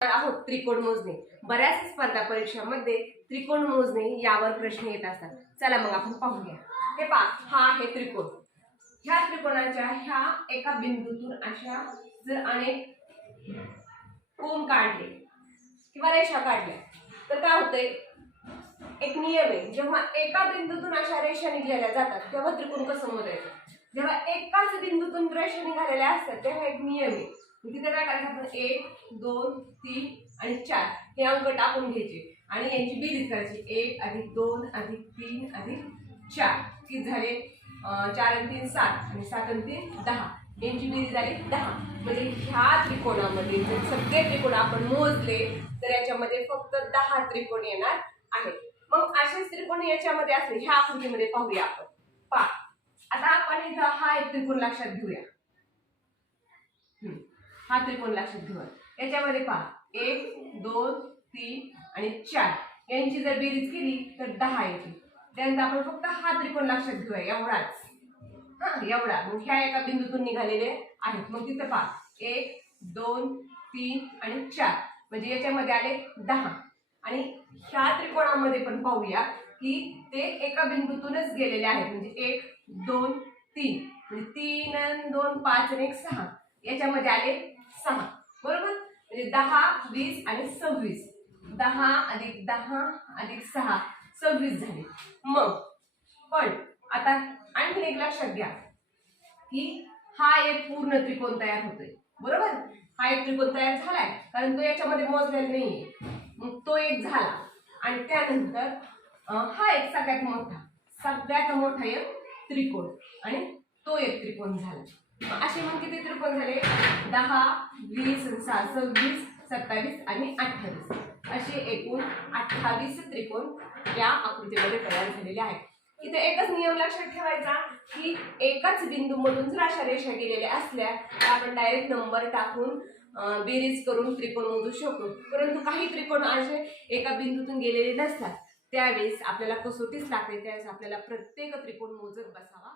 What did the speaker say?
आहोत त्रिकोण मोजणे. बऱ्याच स्पर्धा परीक्षांमध्ये त्रिकोण मोजणे यावर प्रश्न येत असतात. चला मग आपण पाहूया हे पा हा आहे त्रिकोण. ह्या त्रिकोणाच्या ह्या एका बिंदूतून अशा जर अनेक कोण काढले किंवा रेषा काढल्या तर काय होतंय? एक नियम आहे जेव्हा एका बिंदूतून अशा रेषा निघाल्या जातात तेव्हा त्रिकोण कसं मोजायचं? जेव्हा एकाच बिंदूतून रेषा निघालेल्या असतात तेव्हा एक नियम आहे. तिथे काय करायचं? आपण एक दोन तीन आणि चार. हे अंक टाकून घ्यायचे. आणि यांची बेरीज करायची. एक अधिक दोन अधिक तीन अधिक चार. किती झाले? चार आणि तीन सात. आणि सात आणि तीन दहा. यांची बेरीज झाली दहा. म्हणजे ह्या त्रिकोणामध्ये जर सगळे त्रिकोण आपण मोजले तर याच्यामध्ये फक्त दहा त्रिकोण येणार आहेत. मग असेच त्रिकोण याच्यामध्ये असले ह्या आकृतीमध्ये पाहूया आपण. पहा. आता आपण हे हा एक त्रिकोण लक्षात घेऊया. हा त्रिकोण लक्षात घेऊया याच्यामध्ये पहा एक दोन तीन आणि चार. यांची जर बेरीज केली तर दहा येते त्यानंतर आपण फक्त हा त्रिकोण लक्षात घेऊया एवढाच. हा एवढा. मग ह्या एका बिंदूतून निघालेले आहेत. मग तिथं पहा एक दोन तीन आणि चार. म्हणजे याच्यामध्ये आले दहा. आणि ह्या त्रिकोणामध्ये पण पाहूया की ते एका बिंदूतूनच गेलेले आहेत. म्हणजे एक दोन तीन. म्हणजे तीन दोन पाच आणि एक सहा. याच्यामध्ये आले सहा. बरोबर? म्हणजे दहा वीस आणि सव्वीस. दहा अधिक दहा अधिक सहा. सव्वीस झाले. मग पण आता आणखीन एक लक्षात घ्या की हा एक पूर्ण त्रिकोण तयार होतोय. बरोबर? हा एक त्रिकोण तयार झालाय कारण तो याच्यामध्ये मोजलेला नाहीये. मग तो एक झाला. आणि त्यानंतर हा एक सगळ्यात मोठा. सगळ्यात मोठा एक त्रिकोण. आणि तो एक त्रिकोण झाला. असे मग किती त्रिकोण झाले? दहा वीस सहा सव्वीस सत्तावीस आणि अठ्ठावीस. असे एकूण अठ्ठावीस त्रिकोण या आकृतीमध्ये तयार झालेले आहेत. इथे एकच नियम लक्षात ठेवायचा की एकाच बिंदूमधून जर अशा रेषा गेलेल्या असल्या तर आपण डायरेक्ट नंबर टाकून बेरीज करून त्रिकोण मोजू शकतो. परंतु काही त्रिकोण असे एका बिंदूतून गेलेले नसतात. त्यावेळेस आपल्याला कसोटीच लागते. त्यावेळेस आपल्याला प्रत्येक त्रिकोण मोजत बसावा